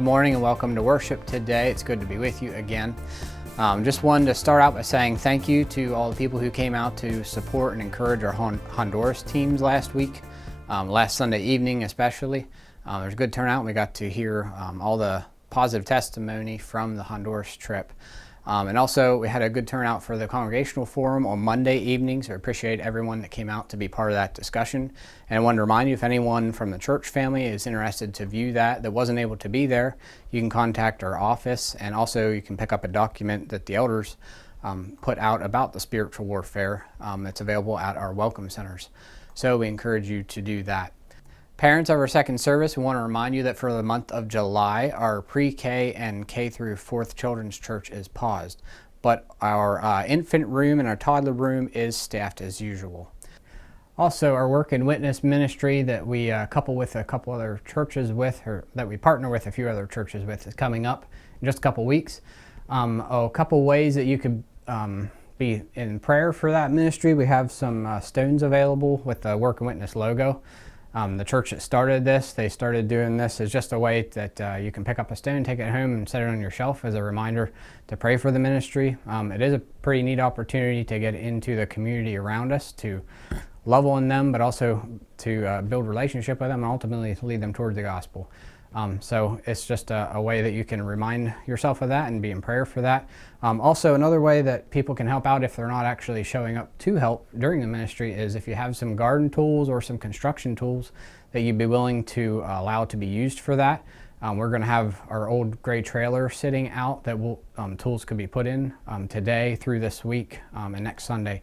good morning and welcome to worship today. It's good to be with you again. Just wanted to start out by saying thank you to all the people who came out to support and encourage our Honduras teams last week, last Sunday evening especially. There's a good turnout and we got to hear all the positive testimony from the Honduras trip. And also we had a good turnout for the Congregational Forum on Monday evening, so I appreciate everyone that came out to be part of that discussion. And I wanted to remind you, if anyone from the church family is interested to view that wasn't able to be there, you can contact our office, and also you can pick up a document that the elders put out about the spiritual warfare that's available at our welcome centers. So we encourage you to do that. Parents of our second service, we want to remind you that for the month of July, our pre-K and K through 4th children's church is paused, but our infant room and our toddler room is staffed as usual. Also, our work and witness ministry that we couple with a couple other churches with, or that we partner with a few other churches with, is coming up in just a couple weeks. A couple ways that you could be in prayer for that ministry. We have some stones available with the work and witness logo. The church that started this, they started doing this as just a way that you can pick up a stone, take it home, and set it on your shelf as a reminder to pray for the ministry. It is a pretty neat opportunity to get into the community around us, to love on them, but also to build relationship with them and ultimately lead them towards the gospel. So it's just a way that you can remind yourself of that and be in prayer for that. Also, another way that people can help out if they're not actually showing up to help during the ministry is if you have some garden tools or some construction tools that you'd be willing to allow to be used for that. We're going to have our old gray trailer sitting out that tools could be put in today through this week and next Sunday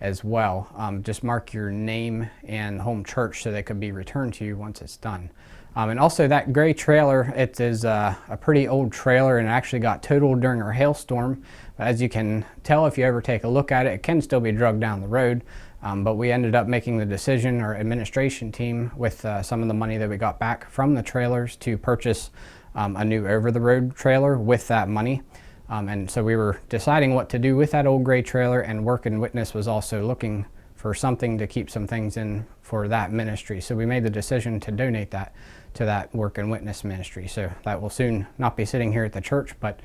as well. Just mark your name and home church so they could be returned to you once it's done. And also that gray trailer, it is a pretty old trailer and it actually got totaled during our hailstorm. But as you can tell, if you ever take a look at it, it can still be dragged down the road. But we ended up making the decision, our administration team, with some of the money that we got back from the trailers, to purchase a new over-the-road trailer with that money. And so we were deciding what to do with that old gray trailer, and Work and Witness was also looking for something to keep some things in for that ministry. So we made the decision to donate that to that Work and Witness ministry. So that will soon not be sitting here at the church, but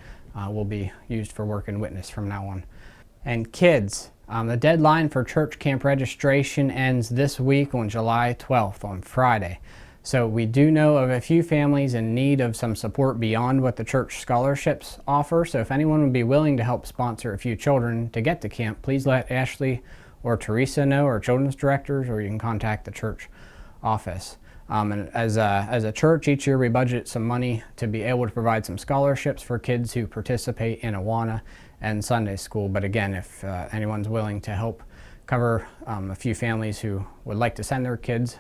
will be used for Work and Witness from now on. And kids, the deadline for church camp registration ends this week on July 12th, on Friday. So we do know of a few families in need of some support beyond what the church scholarships offer. So if anyone would be willing to help sponsor a few children to get to camp, please let Ashley or Teresa know, or children's directors, or you can contact the church office. And as a church, each year we budget some money to be able to provide some scholarships for kids who participate in Awana and Sunday school. But again, if anyone's willing to help cover a few families who would like to send their kids,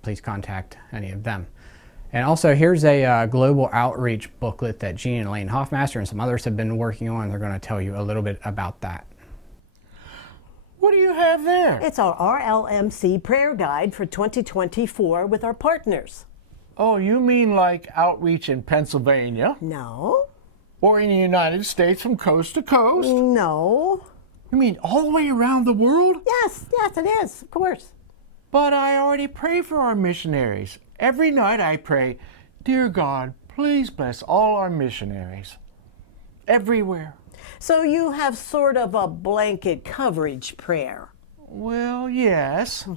please contact any of them. And also, here's a global outreach booklet that Jean and Elaine Hoffmaster and some others have been working on. They're going to tell you a little bit about that. What do you have there? It's our RLMC prayer guide for 2024 with our partners. Oh, you mean like outreach in Pennsylvania? No. Or in the United States from coast to coast? No. You mean all the way around the world? Yes, it is, of course. But I already pray for our missionaries. Every night I pray, "Dear God, please bless all our missionaries." Everywhere. So you have sort of a blanket coverage prayer. Well, yes.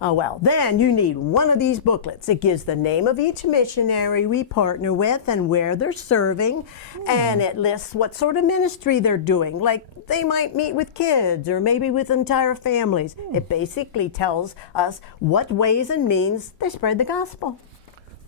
Oh, well, then you need one of these booklets. It gives the name of each missionary we partner with and where they're serving, and it lists what sort of ministry they're doing. Like, they might meet with kids or maybe with entire families. It basically tells us what ways and means they spread the gospel.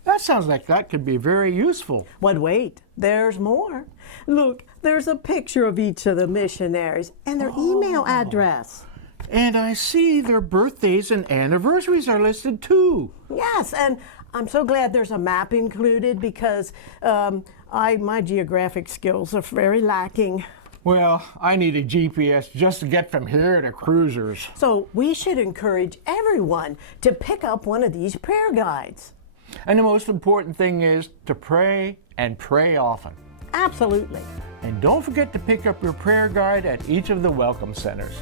That sounds like that could be very useful. But wait, there's more. Look, there's a picture of each of the missionaries and their email address. And I see their birthdays and anniversaries are listed too. Yes, and I'm so glad there's a map included because my geographic skills are very lacking. Well, I need a GPS just to get from here to Cruisers. So we should encourage everyone to pick up one of these prayer guides. And the most important thing is to pray and pray often. Absolutely. And don't forget to pick up your prayer guide at each of the welcome centers.